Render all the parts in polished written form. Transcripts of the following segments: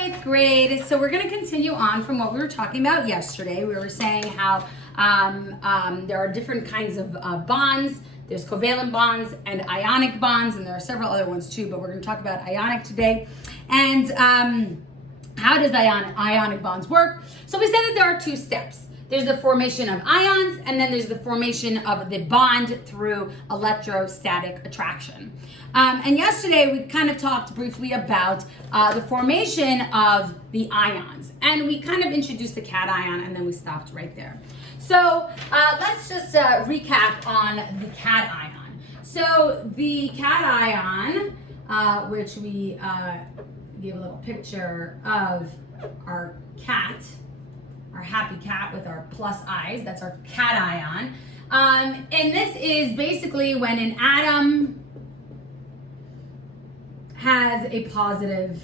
8th grade. So we're going to continue on from what we were talking about yesterday. We were saying how there are different kinds of bonds. There's covalent bonds and ionic bonds, and there are several other ones too, but we're going to talk about ionic today. And how does ionic bonds work? So we said that there are two steps. There's the formation of ions, and then there's the formation of the bond through electrostatic attraction. And yesterday we kind of talked briefly about the formation of the ions, and we kind of introduced the cation, and then we stopped right there. So let's just recap on the cation. So the cation, which we gave a little picture of our cat, our happy cat with our plus eyes, that's our cation. And this is basically when an atom has a positive,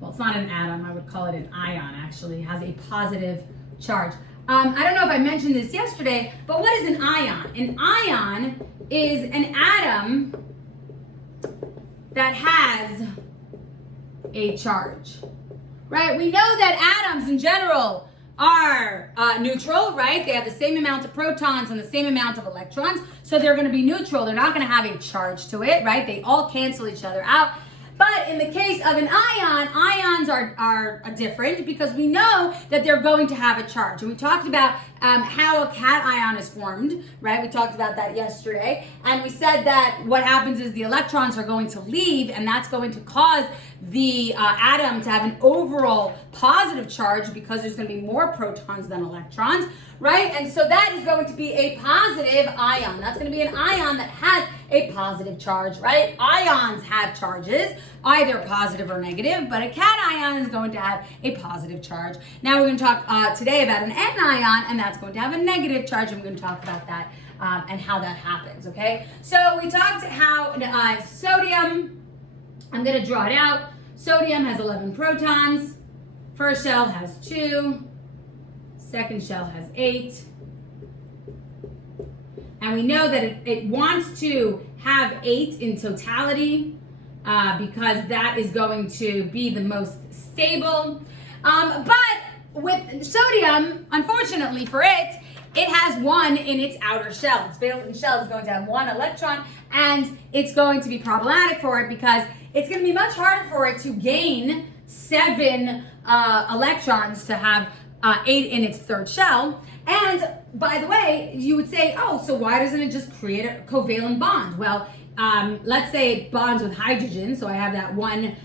well, it's not an atom, I would call it an ion actually, has a positive charge. I don't know if I mentioned this yesterday, but what is an ion? An ion is an atom that has a charge. Right, we know that atoms in general are neutral, right? They have the same amount of protons and the same amount of electrons, so they're going to be neutral. They're not going to have a charge to it, right? They all cancel each other out. But in the case of an ion, ions are different because we know that they're going to have a charge. And we talked about how a cation is formed, right? We talked about that yesterday. And we said that what happens is the electrons are going to leave, and that's going to cause the atom to have an overall positive charge because there's going to be more protons than electrons, right? And so that is going to be a positive ion. That's going to be an ion that has a positive charge, right? Ions have charges, either positive or negative, but a cation is going to have a positive charge. Now we're going to talk today about an anion, and that's going to have a negative charge, and we're going to talk about that and how that happens, okay? So we talked how sodium, I'm going to draw it out. Sodium has 11 protons. First shell has 2. Second shell has 8. And we know that it wants to have 8 in totality because that is going to be the most stable. But with sodium, unfortunately for it, it has 1 in its outer shell. Its valence shell is going to have 1 electron, and it's going to be problematic for it because it's going to be much harder for it to gain 7 electrons to have 8 in its third shell. And by the way, you would say, oh, so why doesn't it just create a covalent bond? Well, let's say it bonds with hydrogen, so I have that 1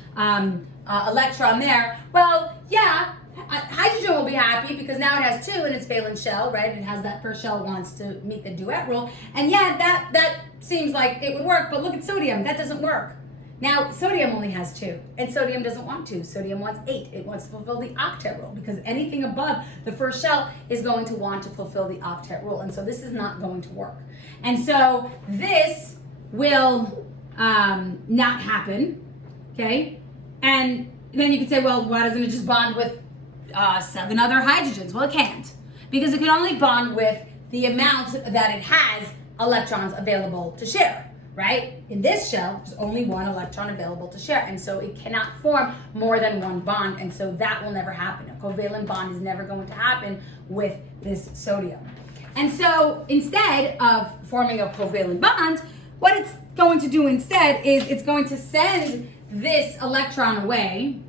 electron there. Well, yeah, hydrogen will be happy because now it has 2 in its valence shell, right? It has that first shell wants to meet the duet rule. And yeah, that seems like it would work, but look at sodium, that doesn't work. Now, sodium only has 2, and sodium doesn't want 2. Sodium wants 8. It wants to fulfill the octet rule because anything above the first shell is going to want to fulfill the octet rule, and so this is not going to work. And so this will not happen, okay? And then you could say, well, why doesn't it just bond with 7 other hydrogens? Well, it can't, because it can only bond with the amount that it has electrons available to share. Right? In this shell, there's only 1 electron available to share, and so it cannot form more than 1 bond, and so that will never happen. A covalent bond is never going to happen with this sodium. And so instead of forming a covalent bond, what it's going to do instead is it's going to send this electron away.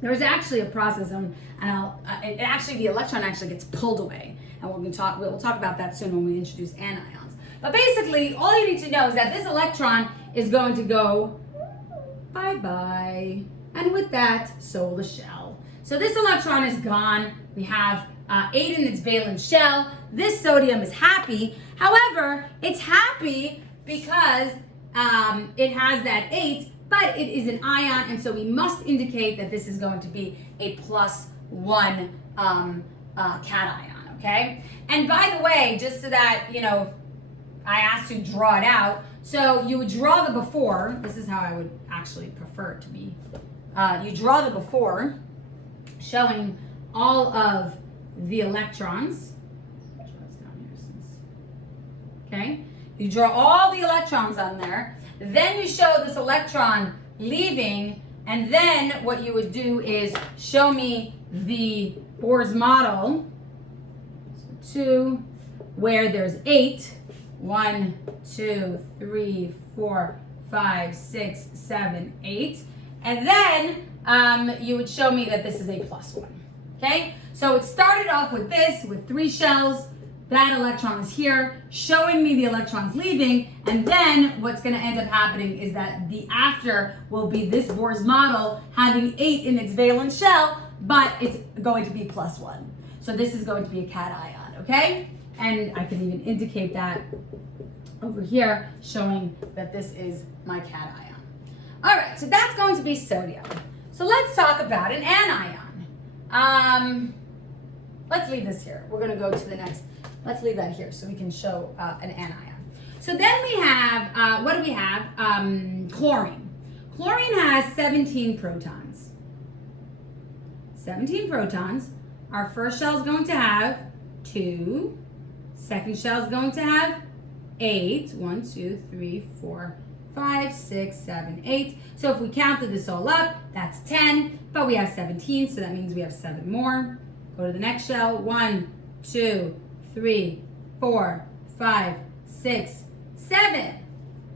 There's actually a process, and the electron actually gets pulled away, and we'll talk about that soon when we introduce anions. But basically, all you need to know is that this electron is going to go bye-bye. And with that, so will the shell. So this electron is gone. We have 8 in its valence shell. This sodium is happy. However, it's happy because it has that 8, but it is an ion, and so we must indicate that this is going to be a +1 cation, okay? And by the way, just so that, you know, I asked you to draw it out. So you would draw the before. This is how I would actually prefer it to be. You draw the before, showing all of the electrons. Okay? You draw all the electrons on there. Then you show this electron leaving, And then what you would do is show me the Bohr's model, so 2, where there's 8. 1, 2, 3, 4, 5, 6, 7, 8. And then you would show me that this is a +1. Okay? So it started off with this, with 3 shells. That electron is here, showing me the electrons leaving, and then what's going to end up happening is that the after will be this Bohr's model having 8 in its valence shell, but it's going to be +1. So this is going to be a cation, okay? And I can even indicate that over here, showing that this is my cation. All right, so that's going to be sodium. So let's talk about an anion. Let's leave this here. We're going to go to the next. Let's leave that here so we can show an anion. So then we have, what do we have? Chlorine. Chlorine has 17 protons. 17 protons. Our first shell is going to have 2. Second shell is going to have 8. 1, 2, 3, 4, 5, 6, 7, 8. So if we counted this all up, that's 10, but we have 17, so that means we have 7 more. Go to the next shell. 1, 2, 3, 4, 5, 6, 7.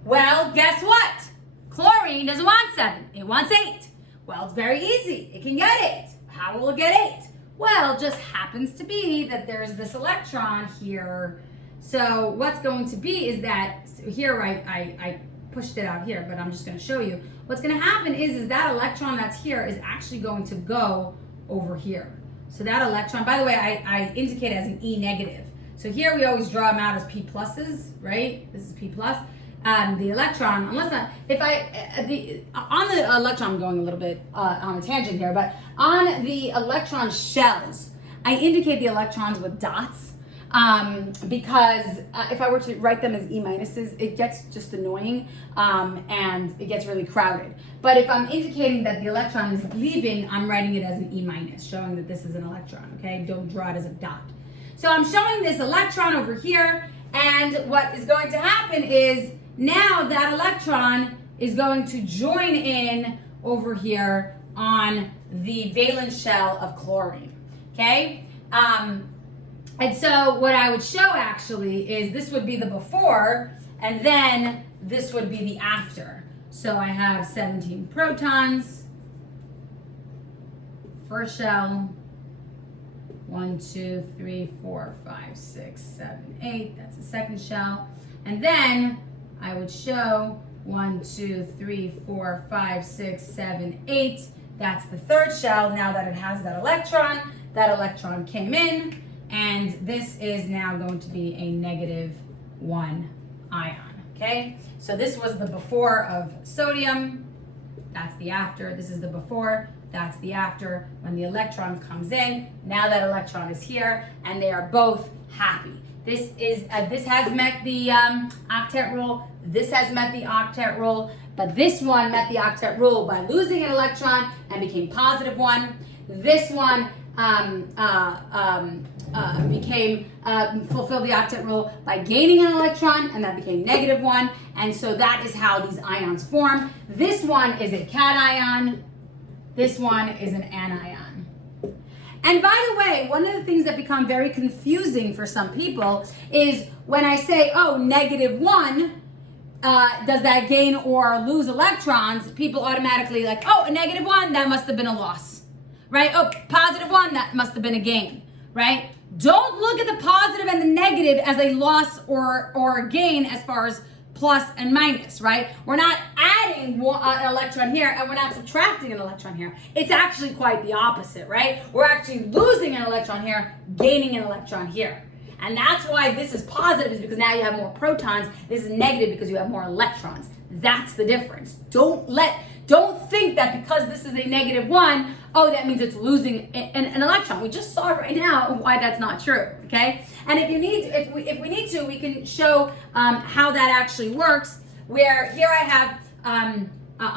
Well, guess what? Chlorine doesn't want 7. It wants 8. Well, it's very easy. It can get 8. How will it get 8? Well, it just happens to be that there's this electron here. So what's going to be is that, so here I pushed it out here, but I'm just going to show you. What's going to happen is that electron that's here is actually going to go over here. So that electron, by the way, I indicate it as an E negative. So here we always draw them out as P pluses, right? This is P plus. The electron, unless not, on the electron, I'm going a little bit on a tangent here, but on the electron shells, I indicate the electrons with dots because if I were to write them as E minuses, it gets just annoying and it gets really crowded. But if I'm indicating that the electron is leaving, I'm writing it as an E minus, showing that this is an electron, okay? Don't draw it as a dot. So I'm showing this electron over here, and what is going to happen is now that electron is going to join in over here on the valence shell of chlorine, okay? And so what I would show actually is this would be the before, and then this would be the after. So I have 17 protons, first shell, 1, 2, 3, 4, 5, 6, 7, 8, that's the second shell. And then I would show 1, 2, 3, 4, 5, 6, 7, 8, that's the third shell. Now that it has that electron came in, and this is now going to be a -1 ion, okay? So this was the before of sodium, that's the after. This is the before, that's the after. When the electron comes in, now that electron is here, and they are both happy. This has met the octet rule, this has met the octet rule, but this one met the octet rule by losing an electron and became +1. This one fulfilled the octet rule by gaining an electron, and that became -1. And so that is how these ions form. This one is a cation. This one is an anion. And by the way, one of the things that become very confusing for some people is when I say, oh, -1, does that gain or lose electrons? People automatically like, oh, a -1, that must have been a loss, right? Oh, +1, that must have been a gain, right? Don't look at the positive and the negative as a loss or a gain as far as plus and minus, right? We're not adding an electron here and we're not subtracting an electron here. It's actually quite the opposite, right? We're actually losing an electron here, gaining an electron here. And that's why this is positive, is because now you have more protons. This is negative because you have more electrons. That's the difference. Don't think that because this is a -1, oh, that means it's losing an electron. We just saw right now why that's not true, okay? And if we need to, we can show how that actually works, where here I have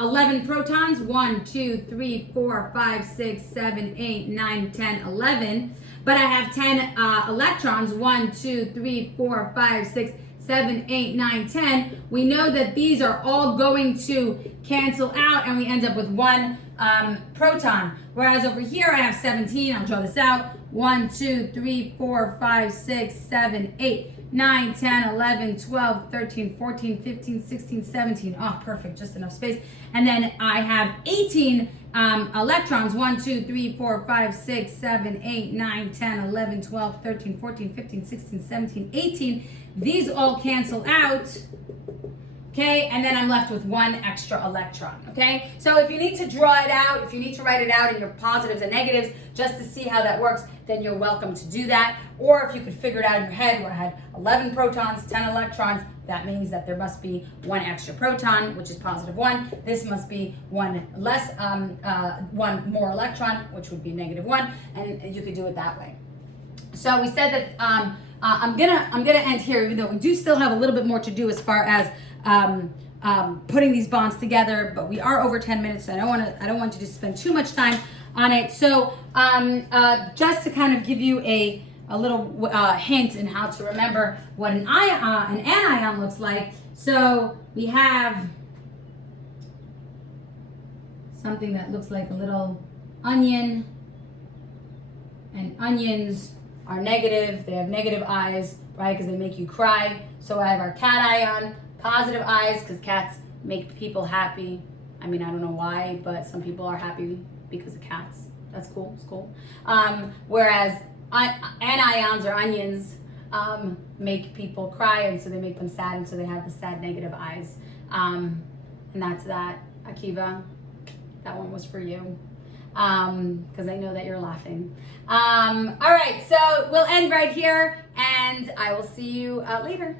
11 protons, 1, 2, 3, 4, 5, 6, 7, 8, 9, 10, 11, but I have 10 electrons, 1, 2, 3, 4, 5, 6, 7, 8, 9, 10, we know that these are all going to cancel out and we end up with one proton. Whereas over here I have 17, I'll draw this out. 1, 2, 3, 4, 5, 6, 7, 8, 9, 10, 11, 12, 13, 14, 15, 16, 17. Oh, perfect, just enough space. And then I have 18 electrons. 1, 2, 3, 4, 5, 6, 7, 8, 9, 10, 11, 12, 13, 14, 15, 16, 17, 18. These all cancel out. Okay, and then I'm left with one extra electron, okay? So if you need to draw it out, if you need to write it out in your positives and negatives just to see how that works, then you're welcome to do that. Or if you could figure it out in your head where I had 11 protons, 10 electrons, that means that there must be one extra proton, which is positive 1. This must be one less, one more electron, which would be negative 1, and you could do it that way. So we said that I'm gonna end here, even though we do still have a little bit more to do as far as putting these bonds together, but we are over 10 minutes, so I don't want you to spend too much time on it. So just to kind of give you a little hint in how to remember what an anion looks like. So we have something that looks like a little onion, and onions are negative. They have negative eyes, right? Because they make you cry. So I have our cat ion, positive eyes, because cats make people happy. I mean, I don't know why, but some people are happy because of cats. That's cool. It's cool. Whereas anions or onions make people cry, and so they make them sad, and so they have the sad negative eyes. And that's that. Akiva, that one was for you, because I know that you're laughing. All right, so we'll end right here, and I will see you later.